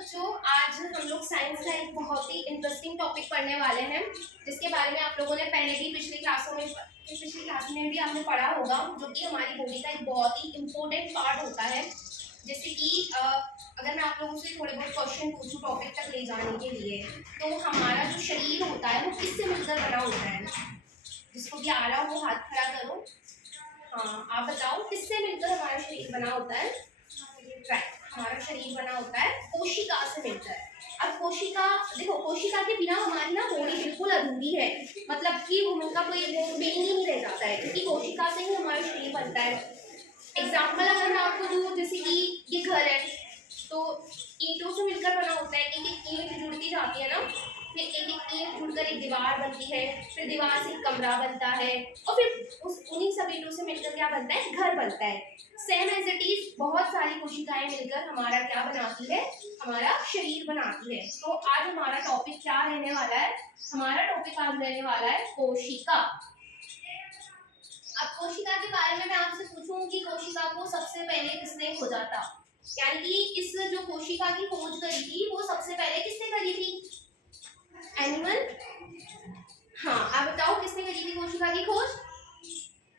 बच्चों, आज हम लोग साइंस का एक बहुत ही इंटरेस्टिंग टॉपिक पढ़ने वाले हैं, जिसके बारे में आप लोगों ने पहले भी पिछली क्लास में भी आपने पढ़ा होगा, जो कि हमारी बॉडी का एक बहुत ही इम्पोर्टेंट पार्ट होता है। जैसे कि अगर मैं आप लोगों से थोड़े बहुत क्वेश्चन पूछूं टॉपिक तक ले जाने के लिए, तो हमारा जो शरीर होता है वो किससे मिलकर बना होता है? जिसको भी आ रहा हो वो हाथ खड़ा करो। हाँ, आप बताओ किससे मिलकर हमारा शरीर बना होता है? राइट, हमारा शरीर बना होता है कोशिका से मिलकर। अब कोशिका, देखो कोशिका के बिना हमारी ना बॉडी बिल्कुल अधूरी है, मतलब कि उनका कोई मीनिंग ही नहीं रह जाता है, क्योंकि कोशिका से ही हमारा शरीर बनता है। एग्जाम्पल अगर मैं आपको दूँ, जैसे कि ये घर है, तो ईंटों से मिलकर बना होता है। एक एक ईंट जुड़ती जाती है ना, फिर एक एक ईंट जुड़कर एक दीवार बनती है, फिर दीवार से एक कमरा बनता है, और फिर उन्हीं सब ईंटों से मिलकर क्या बनता है? घर बनता है। सेम एज इट इज बहुत सारी कोशिकाएं मिलकर हमारा क्या बनाती है? हमारा शरीर बनाती है। तो आज हमारा टॉपिक क्या रहने वाला है? हमारा टॉपिक आज रहने वाला है कोशिका। अब कोशिका के बारे में मैं आपसे पूछूं कि कोशिका को सबसे पहले किसने खोजा था, यानी कि इस जो कोशिका की खोज करी थी वो सबसे पहले किसने करी थी? एनिमल? हाँ, आप बताओ किसने करी थी कोशिका की खोज?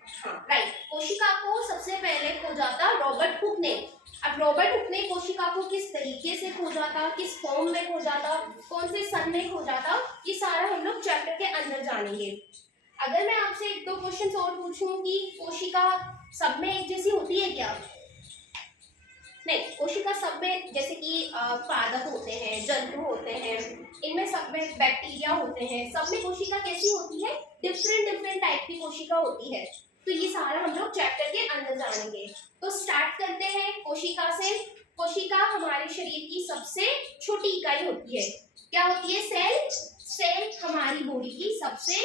हाँ राइट, कोशिका को सबसे पहले खोजा था रॉबर्ट हुक ने। अब रॉबर्ट हुक ने कोशिका को किस तरीके से खोजा था, किस फॉर्म में खोजा था, कौन से सन में खोजा था, ये सारा हम लोग चैप्टर के अंदर जानेंगे। अगर मैं आपसे एक दो क्वेश्चन और पूछूं कि कोशिका सब में एक जैसी होती है क्या? नहीं, कोशिका सब में, जैसे कि पादप होते हैं, जंतु होते हैं, इनमें सब में बैक्टीरिया होते हैं, सब में कोशिका कैसी होती है? डिफरेंट टाइप की कोशिका होती है। तो ये सारा हम लोग चैप्टर के अंदर जानेंगे। तो स्टार्ट करते हैं कोशिका से। कोशिका हमारे शरीर की सबसे छोटी इकाई होती है। क्या होती है? सेल। सेल हमारी बॉडी की सबसे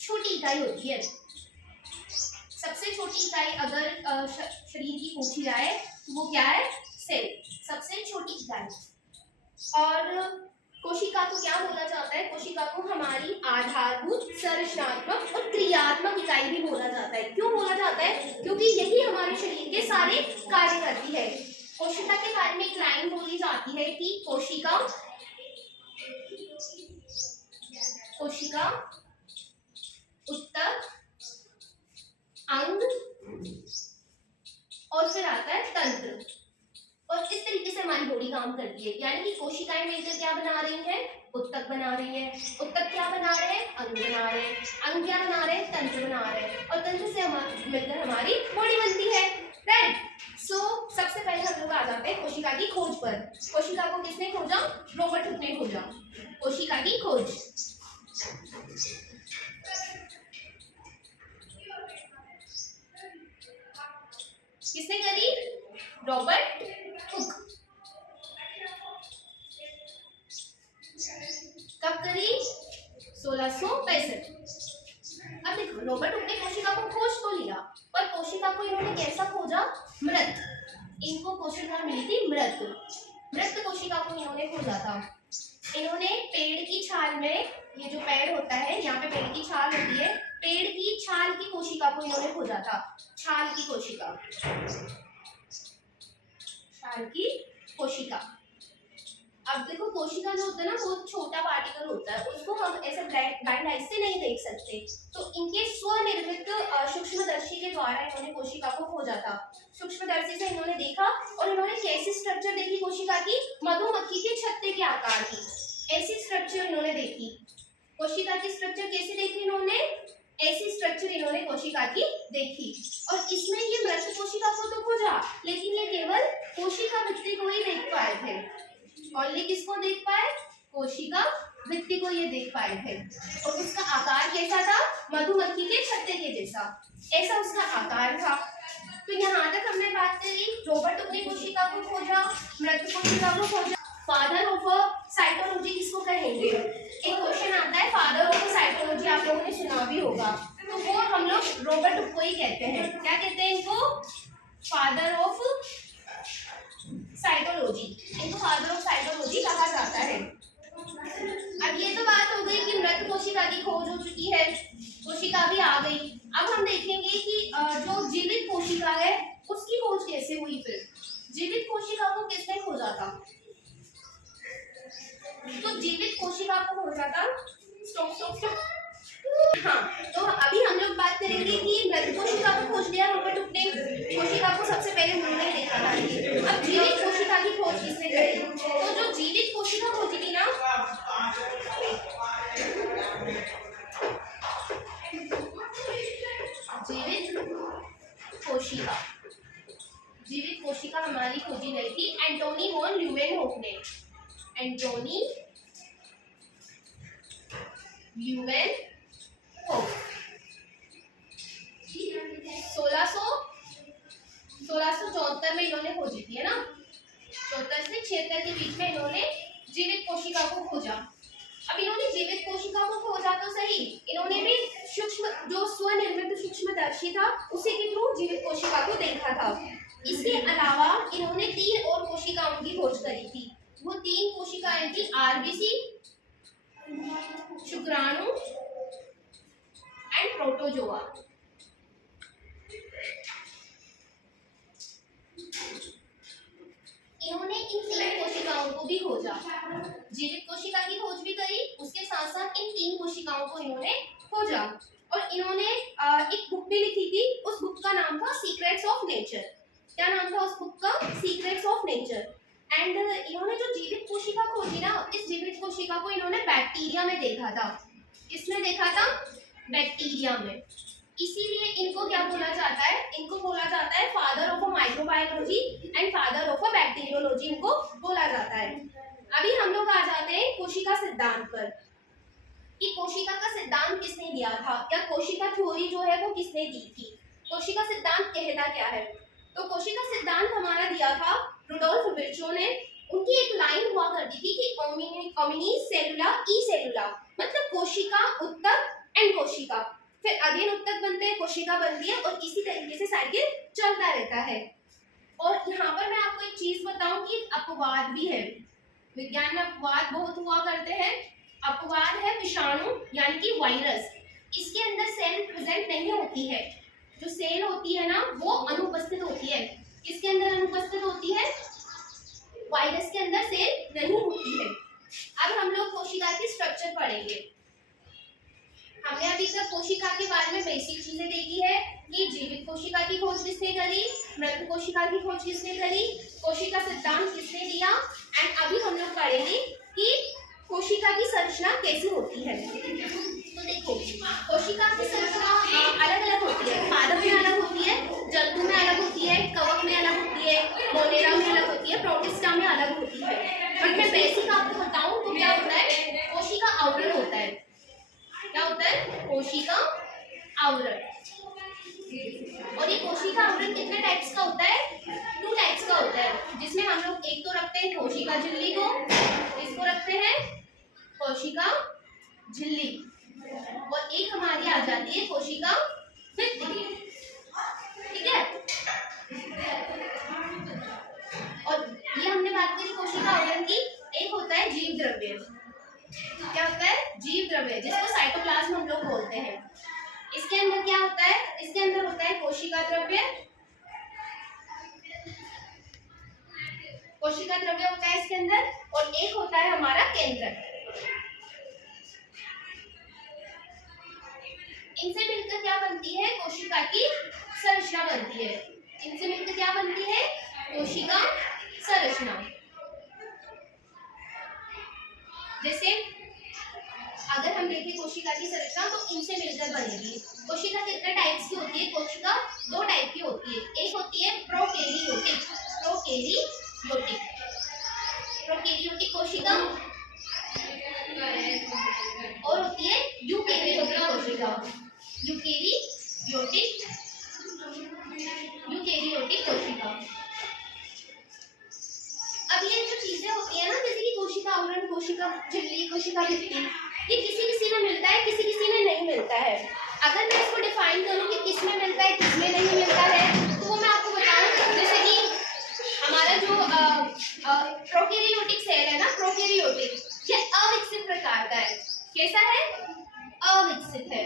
छोटी इकाई होती है। सबसे छोटी इकाई अगर शरीर की पूछी जाए तो वो क्या है? सेल, सबसे छोटी इकाई। और कोशिका को क्या बोला जाता है? कोशिका को हमारी आधारभूत, संरचनात्मक और क्रियात्मक इकाई भी बोला जाता है। क्यों बोला जाता है? क्योंकि यही हमारे शरीर के सारे कार्य करती है। कोशिका के बारे में एक लाइन बोली जाती है कि कोशिका उत्तक, अंग और फिर आता है तंत्र। और इस तरीके से हमारी बॉडी काम करती है, यानी कि कोशिकाएं मिलकर क्या बना रही हैं? उत्तक बना रही है। उत्तक क्या बना रहे हैं? अंग बना रहे हैं। अंग क्या बना रहे हैं? तंत्र बना रहे हैं। और तंत्र से मिलकर हमारी बॉडी बनती है। राइट। सो सबसे पहले हम लोग आ जाते हैं कोशिका की खोज पर। कोशिका को किसने खोजा? रॉबर्ट हुक ने खोजा। कोशिका की खोज किसने करी? Robert Hooke. कब करी? 1665। अब देखो, रॉबर्ट हुक ने कोशिका को खोज तो लिया, पर कोशिका को इन्होंने कैसा खोजा? मृत। इनको कोशिका मिली थी मृत। मृत कोशिका को इन्होंने खोजा था। इन्होंने पेड़ की छाल में, ये जो पेड़ होता है यहाँ पे पेड़ की छाल होती है, पेड़ की छाल की कोशिका को इन्होंने खोजा था। छाल की कोशिका, छाल की कोशिका। अब देखो, कोशिका जो होता है ना, बहुत छोटा पार्टिकल होता है, उसको हम ऐसे ब्लाइंड आई से नहीं देख सकते। तो इनके स्वनिर्मित सूक्ष्मदर्शी के द्वारा इन्होंने कोशिका को खोजा था। सूक्ष्मदर्शी से इन्होंने देखा, और इन्होंने कैसी स्ट्रक्चर देखी कोशिका की? मधुमक्खी के छत्ते के आकार की ऐसी स्ट्रक्चर इन्होंने देखी। कोशिका की स्ट्रक्चर कैसे देखी इन्होंने? ऐसी स्ट्रक्चर इन्होंने कोशिका की देखी। और इसमें ये मृत कोशिका को तो खोजा, लेकिन ये केवल कोशिका भित्ति को ही देख पाए थे। ओनली किसको देख पाए? कोशिका भित्ति को ये देख पाए थे। और उसका आकार कैसा था? मधुमक्खी के छत्ते के जैसा, ऐसा उसका आकार था। तो यहाँ तक हमने बात करी, रॉबर्ट हुक ने कोशिका को खोजा, मृत कोशिका को खोजा। फादर ऑफ साइटोलॉजी किसको कहेंगे? एक क्वेश्चन आता है, फादर ऑफ साइटोलॉजी आप लोगों ने सुना भी होगा, तो वो हम लोग रॉबर्ट हुक को ही कहते हैं। क्या कहते हैं इनको? Father of cytology. इनको फादर ऑफ साइटोलॉजी कहा जाता है। अब ये तो बात हो गई कि मृत कोशिका की खोज हो चुकी है, कोशिका भी आ गई। अब हम देखेंगे कि जो जीवित कोशिका है उसकी खोज कैसे हुई। फिर जीवित कोशिका को किसने खोजा था? जीवित कोशिका को खोजा था, स्टॉप स्टॉप स्टॉप, हाँ, तो अभी हम लोग बात करेंगे कि मृत कोशिका को खोज लिया रॉबर्ट हुक ने, कोशिका को सबसे पहले उन्होंने देखा था। अब जीवित कोशिका की खोज किसने करी? तो जो जीवित कोशिका खोजी थी ना, जीवित कोशिका हमारी खोजी गई थी एंटोनी वॉन ल्यूवेनहोफ ने। एंटोनी ल्यूवेनहोफ 1674 में इन्होंने खोजी थी, है ना। 74 से 76 के बीच में इन्होंने जीवित कोशिका को खोजा। अब इन्होंने जीवित कोशिका को खोजा तो सही, इन्होंने भी सूक्ष्म जो स्वनिर्मित सूक्ष्मदर्शी था उसी के थ्रू जीवित कोशिका को देखा था। इसके अलावा इन्होंने 3 और कोशिकाओं की खोज करी थी। वो 3 कोशिकाएं थी आरबीसी, शुक्राणु एंड प्रोटोजोआ। इन्होंने इन 3 कोशिकाओं को भी खोजा, जीवित कोशिका की खोज भी करी, उसके साथ साथ इन 3 कोशिकाओं को इन्होंने खोजा। और इन्होंने एक बुक भी लिखी थी, उस बुक का नाम था सीक्रेट्स ऑफ नेचर। क्या नाम था उस बुक का? Secrets of nature. एंड इन्होंने जो जीवित कोशिका खोजी ना, इस जीवित कोशिका को इन्होंने बैक्टीरिया में देखा था। किसमें देखा था? बैक्टीरिया में। इसीलिए इनको क्या बोला जाता है? इनको बोला जाता है father of a microbiology and father of a bacteriology, इनको बोला जाता है। अभी हम लोग आ जाते हैं कोशिका सिद्धांत पर, कि कोशिका का सिद्धांत किसने दिया था, या कोशिका थ्योरी जो है वो किसने दी थी। कोशिका सिद्धांत कहता क्या है? तो कोशिका सिद्धांत हमारा दिया था रुडोल्फ विर्चो ने। उनकी एक लाइन हुआ करती थी कि ओमिनी सेलुला ई सेलुला, मतलब कोशिका उत्तक एंड कोशिका, फिर अगेन उत्तक बनते हैं, कोशिका बनती है, और इसी तरीके से साइकिल चलता रहता है। और यहाँ पर मैं आपको एक चीज बताऊं कि अपवाद भी है, विज्ञान में अपवाद बहुत हुआ करते हैं। अपवाद है विषाणु यानी कि वायरस, इसके अंदर सेल प्रेजेंट नहीं होती है, जो सेल होती है ना वो अनुपस्थित होती है। किसके अंदर अनुपस्थित होती है? वायरस के अंदर सेल नहीं होती है। अब हम लोग कोशिका की स्ट्रक्चर पढ़ेंगे। हमने अभी तक कोशिका के बारे में बेसिक चीजें देखी है कि जीवित कोशिका की खोज किसने करी, मृत कोशिका की खोज किसने करी, कोशिका सिद्धांत किसने दिया, एंड अभी हम लोग पढ़ेंगे कि कोशिका की संरचना कैसी होती है। तो देखो, कोशिका की संरचना अलग अलग होती है, पादप में अलग होती है, जंतु में अलग होती है, कवक में अलग होती है, मोनेरा में अलग होती है, प्रोटिस्टा में अलग होती है। बट मैं बेसिक आपको बताऊं तो क्या होता है? कोशिका आवरण होता है। क्या होता है? कोशिका आवरण। और ये कोशिका आवरण कितने टाइप्स का होता है? 2 टाइप्स का होता है, जिसमें हम लोग एक तो रखते हैं कोशिका झिल्ली को, इसको रखते हैं कोशिका झिल्ली, और एक हमारी आ जाती है कोशिका भित्ति। ठीक है, और ये हमने बात करी कोशिका आवरण की। एक होता है जीव द्रव्य। क्या होता है? जीव द्रव्य, जिसको साइटोप्लाज्म हम लोग बोलते हैं। इसके अंदर क्या होता है? इसके अंदर होता है कोशिका द्रव्य, कोशिका द्रव्य होता है इसके अंदर, और एक होता है हमारा केंद्रक। इनसे मिलकर क्या बनती है? कोशिका की संरचना बनती है। इनसे मिलकर क्या बनती है? कोशिका संरचना। जैसे अगर हम देखें कोशिका की संरचना तो इनसे मिलकर बनेगी। कोशिका कितने टाइप्स की होती है? कोशिका 2 टाइप की होती है। एक होती है प्रोकैरियोटिक, प्रोकैरियोटिक कोशिका, और होती है यूकैरियोटिक कोशिका, यूकैरियोटिक कोशिका। अब ये जो चीजें होती है ना, जैसे कि कोशिका आवरण, कोशिका झिल्ली, कोशिका भित्ति, ये किसी में मिलता है, किसी में नहीं मिलता है। अगर मैं इसको डिफाइन करूं कि किस में मिलता है, किस में नहीं मिलता है, तो वो मैं आपको बताऊं। जैसे कि हमारा जो प्रोकैरियोटिक सेल है ना, प्रोकैरियोटिक, ये अविकसित प्रकार का है। कैसा है? अविकसित है।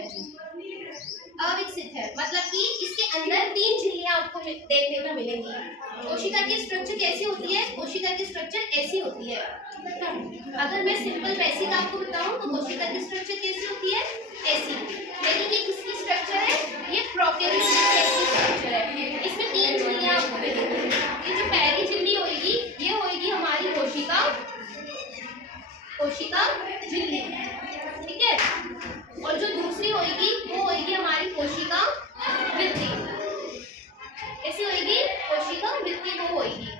अविकसित है मतलब कि इसके अंदर 3 झिल्लियां आपको देखने को मिलेंगी। कोशिका की स्ट्रक्चर कैसी होती है? कोशिका की स्ट्रक्चर ऐसी होती है। अगर मैं सिंपल बेसिक आपको बताऊं तो कोशिका की स्ट्रक्चर कैसी होती है? ऐसी। लेकिन ये किसकी स्ट्रक्चर है? ये प्रोकैरियोटिक सेल की स्ट्रक्चर है। इसमें 3 झिल्लियां आपको मिलेंगी। ये जो पहली झिल्ली होगी ये होगी हमारी कोशिका झिल्ली, ठीक है। और जो दूसरी होगी वो होगी हमारी कोशिका भित्ति। कैसी होगी? कोशिका भित्ति वो होगी।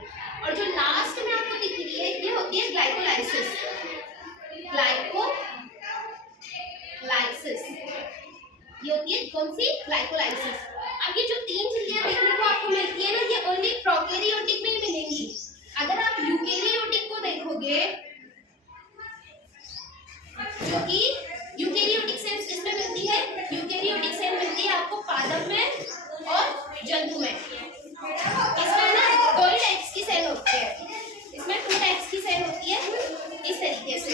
और जो लास्ट में आपको दिख रही है ये होती है ग्लाइकोलाइसिस। ये होती है कौन सी? ग्लाइकोलाइसिस। अब ये जो 3 झिल्लियां देखने को आपको मिलती है ना, ये ओनली प्रोकैरियोटिक में ही मिलेंगी। अगर आप यूकेरियोटिक को देखोगे, जो कि यूकेरियोटिक सेल्स किसमें मिलती है? यूकेरियोटिक सेल मिलती है आपको पादप में और जंतु में। इसमें ना 2 टाइप्स की सेल होती है। इसमें 2 टाइप्स की सेल होती है इस तरीके से।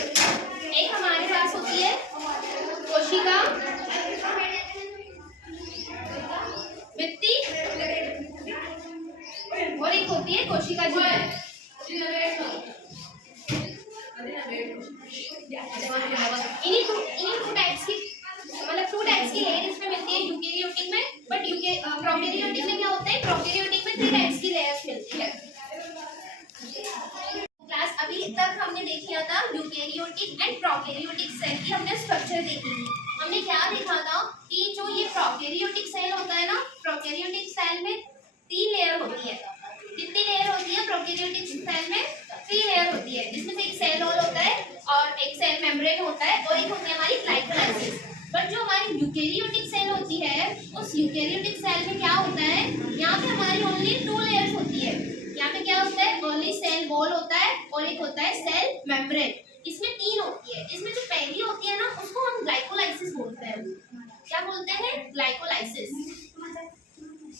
एक हमारे पास होती है कोशिका भित्ति और एक होती है कोशिका झिल्ली। इन्हीं 2 टाइप्स की मतलब 2 टाइप्स की लेयर इसमें मिलती है यूकेरियोटिक में। बट प्रोकैरियोटिक में क्या होता है? प्रोकैरियोटिक में 3 टाइप्स की लेयर्स मिलती है। क्लास अभी तक हमने देख लिया था यूकेरियोटिक एंड प्रोकैरियोटिक सेल की हमने स्ट्रक्चर देखी थी। हमने क्या देखा था कि जो ये प्रोकैरियोटिक सेल होता है ना, प्रोकैरियोटिक सेल में 3 लेयर होती है। कितनी लेयर होती है प्रोकैरियोटिक सेल में? 3 लेयर होती है, जिसमें से एक सेल वॉल होता है और एक सेल मेम्ब्रेन होता है और एक होती है हमारी ग्लाइकोलाइसिस। बट जो हमारी यूकेरियोटिक सेल होती है, उस यूकेरियोटिक सेल में क्या होता है? यहाँ पे हमारी ओनली 2 लेयर्स होती है। यहाँ पे क्या होता है? ओनली सेल वॉल होता है और एक होता है सेल मेम्ब्रेन। इसमें 3 होती है। इसमें जो पहली होती है ना, उसको हम ग्लाइकोलाइसिस बोलते हैं। क्या बोलते हैं? ग्लाइकोलाइसिस,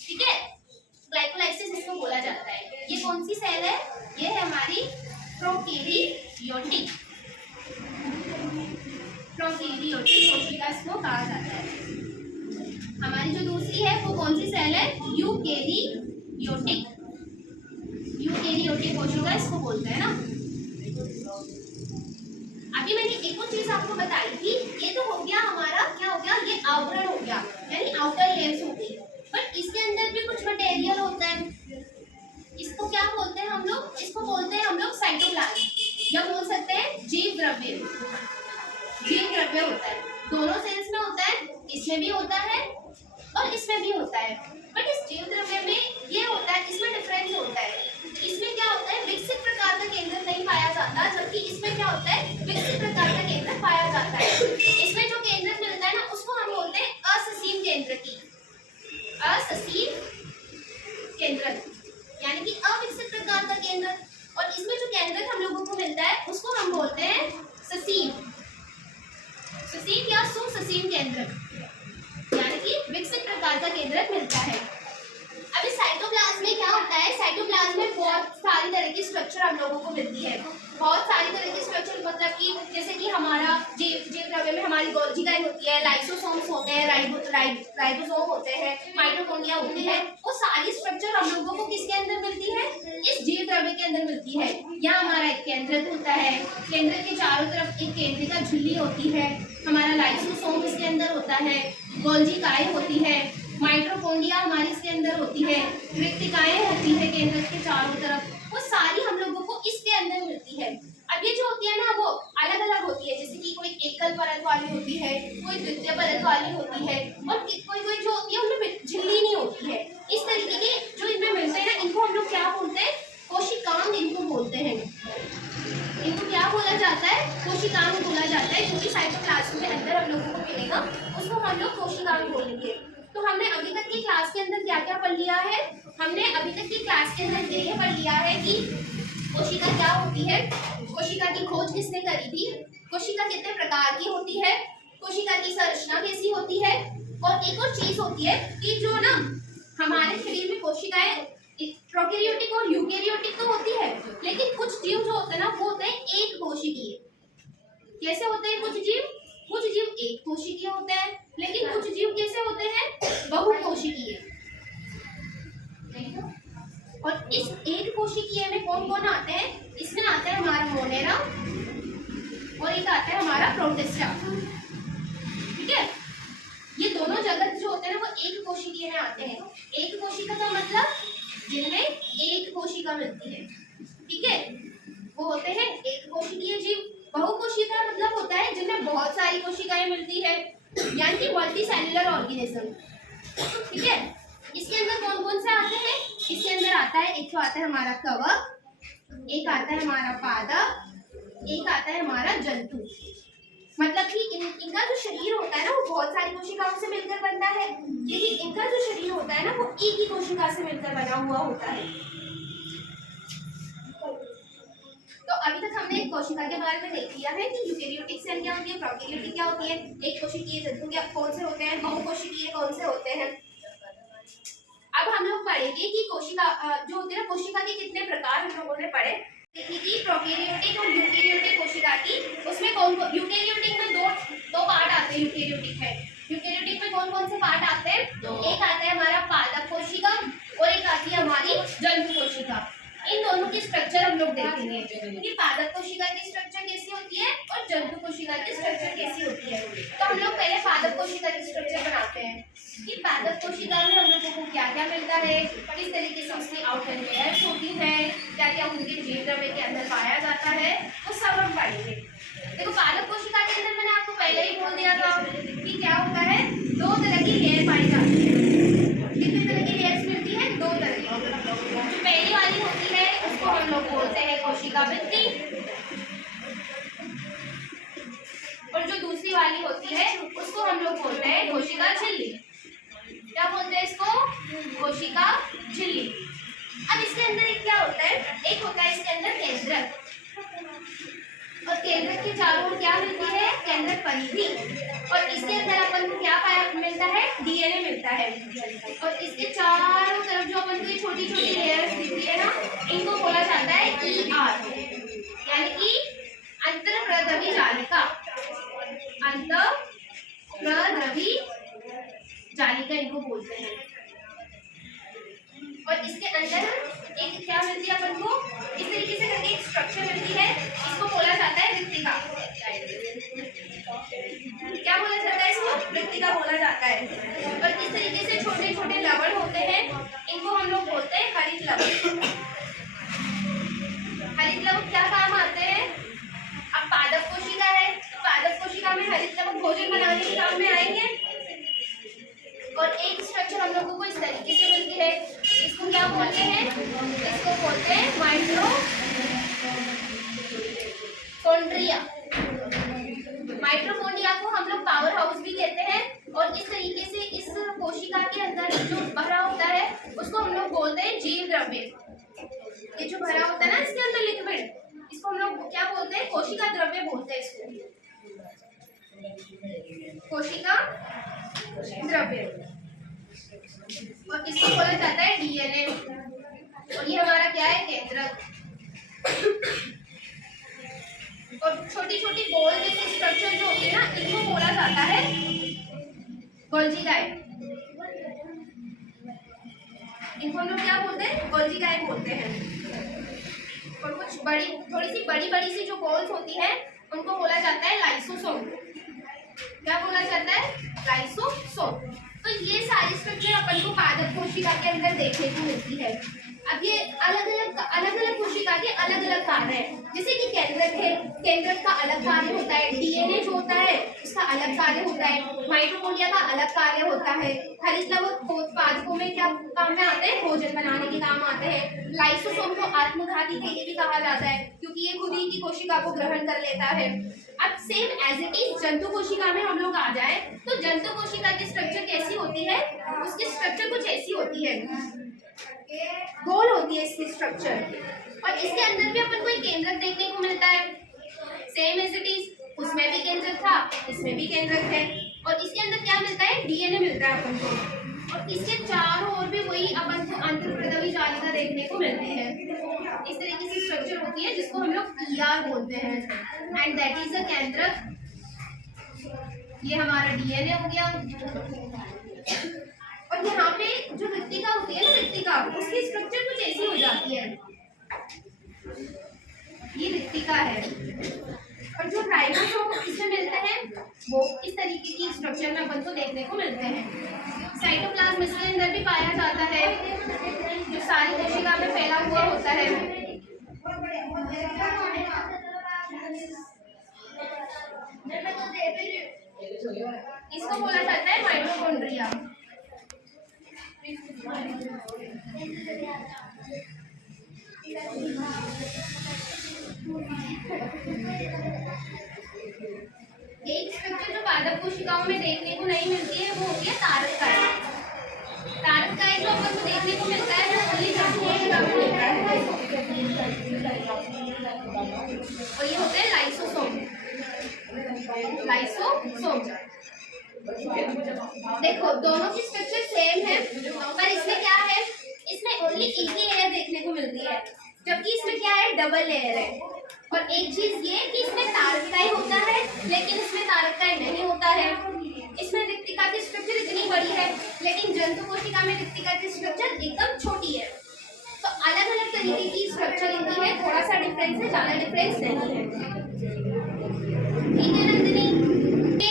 ठीक है। ग्लाइकोलाइसिस इसको बोला जाता है। ये कौन सी सेल है? ये है हमारी प्रोकैरियोटिक कोशिका इसको कहा जाता है। हमारी जो दूसरी है वो कौन सी सेल है? यूकेरियोटिक कोशिका इसको बोलते हैं ना। अभी मैंने एक और चीज आपको बताई थी, ये तो हो गया हमारा, क्या हो गया? ये आवरण हो गया, यानी आउटर लेयर्स हो गई। बट इसके अंदर भी कुछ मटेरियल होता है। इसको क्या बोलते हैं हम लोग? इसको बोलते हैं हम लोग साइटोप्लाज्म, या बोल सकते हैं जीव द्रव्य। जीव द्रव्य होता है, दोनों सेल्स में होता है, इसमें भी होता है और इसमें भी होता है। बट इस जीव द्रव्य में ये होता है, इसमें डिफरेंस होता है। इसमें क्या होता है? विकसित प्रकार का केंद्र नहीं पाया जाता, जबकि इसमें क्या होता है? विकसित प्रकार का केंद्र पाया जाता है। इसमें जो केंद्र मिलता है ना, उसको हम बोलते हैं अससीम केंद्र की। अससीम केंद्र यानी कि अविकसित प्रकार का केंद्र। और इसमें जो केंद्र हम लोगों को मिलता है उसको हम बोलते हैं ससीम या सुससीम केंद्र, यानी कि विकसित प्रकार का केंद्र मिलता है। अब इस साइटोप्लाज्म में क्या होता है? साइटोप्लाज्म में बहुत सारी तरह की स्ट्रक्चर हम लोगों को मिलती है। बहुत सारी तरह की स्ट्रक्चर मतलब कि जैसे कि हमारा जीव द्रव्य में हमारी गोल्जी लाइन होती है, लाइसोसोम्स होते हैं, राइबोसोम होते हैं, माइटोकॉन्ड्रिया होती है। वो सारी स्ट्रक्चर हम लोगों को किसके अंदर मिलती है? इस जीव द्रव्य के अंदर मिलती है। यहाँ हमारा एक केंद्रक होता है, केंद्र के चारों तरफ एक केंद्रिका झिल्ली होती है, हमारा लाइसोसोम इसके अंदर होता है, गोल्जी काय होती है, माइटोकॉन्ड्रिया हमारी इसके अंदर होती है, रिक्तिकाएं होती है केंद्र के चारों तरफ। वो सारी हम लोगों को इसके अंदर मिलती है। अब ये जो होती है ना, वो अलग अलग होती है, जैसे कि कोई एकल परत वाली होती है, कोई द्वितीय परत वाली होती है, और कोई जो होती है उनमें झिल्ली नहीं होती है। इस तरीके के जो इनमें मिलते हैं ना, इनको हम लोग क्या बोलते हैं? कोशिकांग इनको बोलते हैं। इनको क्या बोला जाता है? कोशिकांग बोला जाता है। जो भी साइटोप्लाज्म के अंदर हम लोगों को मिलेगा उसको हम लोग कोशिकांग बोलेंगे। तो हमने अभी तक की क्लास के अंदर क्या क्या पढ़ लिया है? हमने अभी तक की क्लास के अंदर ये पढ़ लिया है कि कोशिका क्या होती है, कोशिका की खोज किसने करी थी, कोशिका कितने प्रकार की होती है, कोशिका की संरचना कैसी होती है, और एक और चीज होती है कि जो ना हमारे शरीर में कोशिकाएं प्रोकैरियोटिक और यूकेरियोटिक तो होती है, लेकिन कुछ जीव जो होते हैं ना वो होते हैं एक कोशिकीय। कैसे होते हैं कुछ जीव? कुछ जीव एक कोशिकीय होते हैं, लेकिन कुछ जीव कैसे होते हैं? बहुकोशिकीय। और इस एक कोशिकीय में कौन कौन आते हैं? इसमें आता है हमारा मोनेरा और एक आता है हमारा प्रोटिस्टा। ठीक है, ये दोनों जगत जो होते हैं ना वो एक कोशिकीय में आते हैं। एक कोशिका का मतलब जिनमें एक कोशिका मिलती है। ठीक है, वो होते हैं एक कोशिकीय जीव। बहुकोशिका मतलब होता है जिनमें बहुत सारी कोशिकाएं मिलती है, यानी कि मल्टी सेल्युलर ऑर्गेनिज्म। ठीक है, इसके अंदर कौन कौन से आते हैं? इसके अंदर आता है, एक तो आता है हमारा कवक, एक आता है हमारा पादप, एक आता है हमारा जंतु। मतलब कि इनका जो शरीर होता है ना वो बहुत सारी कोशिकाओं से मिलकर बनता है, लेकिन इनका जो शरीर होता है ना वो एक ही कोशिका से मिलकर बना हुआ होता है। तो अभी तक हमने एक कोशिका के बारे में देख लिया है कि यूकेरियोटिक सेल क्या होती है, प्रोकैरियोटिक क्या होती है, एक कोशिकीय जंतु क्या कौन से होते हैं, बहुकोशिकीय कौन से होते हैं। अब हम लोग पढ़ेंगे कि कोशिका जो होती है ना, कोशिका के कितने प्रकार हम लोगों ने पढ़े कि प्रोकैरियोटिक और यूकेरियोटिक कोशिका की। उसमें कौन यूकेरियोटिक में दो पार्ट आते हैं। यूकेरियोटिक में कौन कौन से पार्ट आते हैं? एक आता है हमारा पादप कोशिका और एक आती है हमारी जंतु कोशिका। इन दोनों की स्ट्रक्चर हम लोग देखेंगे कि पादप कोशिका की स्ट्रक्चर कैसी होती है और जंतु कोशिका की स्ट्रक्चर कैसी होती है। तो हम लोग पहले पादप कोशिका की स्ट्रक्चर बनाते हैं कि पादप कोशिका में हम लोगों को क्या क्या मिलता है, किस तरीके से उसकी आउटर लेयर्स होती है, क्या क्या उनके जीव द्रव्य के अंदर पाया जाता है, वो सब हम पढ़ेंगे। देखो, पादप कोशिका के अंदर मैंने आपको पहले ही बोल दिया था कि क्या होता है, दो तरह की लेयर पाई जाती है। कितने तरह की लेयर्स मिलती है? दो तरह की। जो पहली वाली होती है उसको हम लोग बोलते हैं कोशिका भित्ति, और जो दूसरी वाली होती है उसको हम लोग बोलते हैं कोशिका झिल्ली। क्या बोलते हैं इसको? कोशिका झिल्ली। अब इसके अंदर एक क्या होता है, एक होता है इसके अंदर केंद्रक, और केंद्रक के चारों ओर क्या मिलती है? केंद्रक परिधि। और इसके अंदर अपन को क्या पाया मिलता है? डीएनए मिलता है। और इसके चारों तरफ जो अपन को छोटी छोटी लेयर्स दिखती है ना, इनको बोला जाता है ER, यानी कि अंतःप्रद्रवी जालिका। अंतःप्रद्रवी जालिका इनको बोलते हैं। और इसके अंदर एक क्या मिलती है अपन को? इस तरीके से करके एक स्ट्रक्चर मिलती है, इसको बोला जाता है रिक्तिका। क्या बोला जाता है इसको? रिक्तिका बोला जाता है। और इस तरीके से छोटे छोटे लवण होते हैं, इनको हम लोग बोलते हैं हरित लवण। हरित लवण क्या काम आते हैं? अब पादप कोशिका है, तो पादप कोशिका में हरित लवण भोजन बनाने के काम में आएंगे। और एक स्ट्रक्चर हम लोगों को इस तरीके से मिलती है, इसको क्या बोलते हैं? इसको बोलते हैं माइटोकॉन्ड्रिया। माइटोकॉन्ड्रिया को हम लोग पावर हाउस भी कहते हैं। और इस तरीके से इस कोशिका के अंदर जो भरा होता है उसको हम लोग बोलते हैं जीव द्रव्य। ये जो भरा होता है ना इसके अंदर लिक्विड, इसको हम लोग क्या बोलते हैं? कोशिका द्रव्य बोलते हैं इसको, कोशिका द्रव्य। और इसको बोला जाता है डीएनए। और ये हमारा क्या है? केंद्रक। और छोटी छोटी बॉल जैसे स्ट्रक्चर जो होती है ना, इनको बोला जाता है गोल्जी गाइड। इनको हम लोग क्या बोलते हैं? गोल्जी गाइड बोलते हैं। और कुछ बड़ी थोड़ी बड़ी सी जो बॉल्स होती है उनको बोला जाता है लाइसोसोम। क्या बोला जाता है? लाइसोसोम। तो ये सारी स्ट्रक्चर अपन को पादप कोशिका के अंदर देखने को मिलती है। अब ये अलग अलग कोशिका के अलग अलग कार्य हैं। जैसे कि केंद्रक है, केंद्रक का अलग कार्य होता है, डीएनए जो होता है उसका अलग कार्य होता है, माइटोकॉन्ड्रिया का अलग कार्य होता है, हरित लवण पादपों में क्या काम में आते हैं? भोजन बनाने के काम आते हैं। लाइसोसोम को आत्मघाती के लिए भी कहा जाता है क्योंकि ये खुद ही की कोशिका को ग्रहण कर लेता है। अब सेम एज इट इज जंतु कोशिका में हम लोग आ जाए तो जंतु कोशिका की स्ट्रक्चर कैसी होती है? उसकी स्ट्रक्चर कुछ ऐसी होती है, गोल होती है इसकी स्ट्रक्चर। और इसके अंदर भी अपन को एक केंद्रक देखने को मिलता है, सेम एज इट इज। उसमें भी केंद्रक था, इसमें भी केंद्रक है। और इसके अंदर क्या मिलता है? डीएनए मिलता है अपन को। और इसके चारों ओर भी वही अपन को अंतःप्रद्रवी जालिका देखने को मिलती है। इस तरीके से स्ट्रक्चर होती है जिसको हम लोग ER बोलते हैं, एंड दैट इज अ केंद्रक। ये हमारा डीएनए हो गया। और यहाँ पे जो रिक्तिका होती है ना, रिक्तिका उसकी स्ट्रक्चर कुछ ऐसी हो जाती है, ये रिक्तिका है। और जो राइबोसोम इसमें मिलते हैं वो इस तरीके की स्ट्रक्चर में अपन को देखने को मिलते हैं। साइटोप्लाज्म इसके अंदर भी पाया जाता है, जो सारी कोशिका में फैला हुआ होता है। इसको बोला जाता है माइटोकॉन्ड्रिया। एक स्ट्रक्चर जो पादप कोशिकाओं में देखने को नहीं मिलती है वो होती है तारककाय। तारककाय जो अपन को देखने को मिलता है वो ओनली कोशिका में मिलता है, और ये होते हैं लाइसोसोम। लाइसोसोम देखो दोनों की स्ट्रक्चर सेम है, पर इसमें क्या है, इसमें ओनली एक ही लेयर देखने को मिलती है, जबकि इसमें क्या है, डबल लेयर है। और एक चीज ये कि इसमें तारककाय होता है लेकिन इसमें तारककाय नहीं होता है। इसमें रिक्तिका की स्ट्रक्चर इतनी बड़ी है, लेकिन जंतु कोशिका में रिक्तिका की स्ट्रक्चर एकदम छोटी है। तो अलग अलग तरीके की स्ट्रक्चर इनकी है, थोड़ा सा डिफरेंस है, ज्यादा डिफरेंस नहीं है। ठीक है नंदिनी,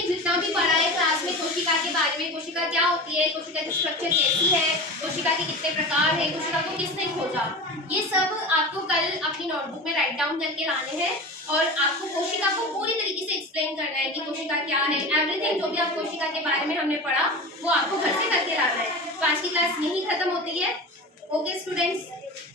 जितना भी पढ़ा है क्लास में कोशिका के बारे में, कोशिका क्या होती है, कोशिका की स्ट्रक्चर कैसी है, कोशिका के कितने प्रकार हैं, कोशिका को किसने खोजा, ये सब आपको कल अपनी नोटबुक में राइट डाउन करके लाने हैं। और आपको कोशिका को पूरी तरीके से एक्सप्लेन करना है कि कोशिका क्या है, एवरीथिंग जो भी आप कोशिका के बारे में हमने पढ़ा वो आपको घर से करके लाना है। तो आज की क्लास यही खत्म होती है। Okay students.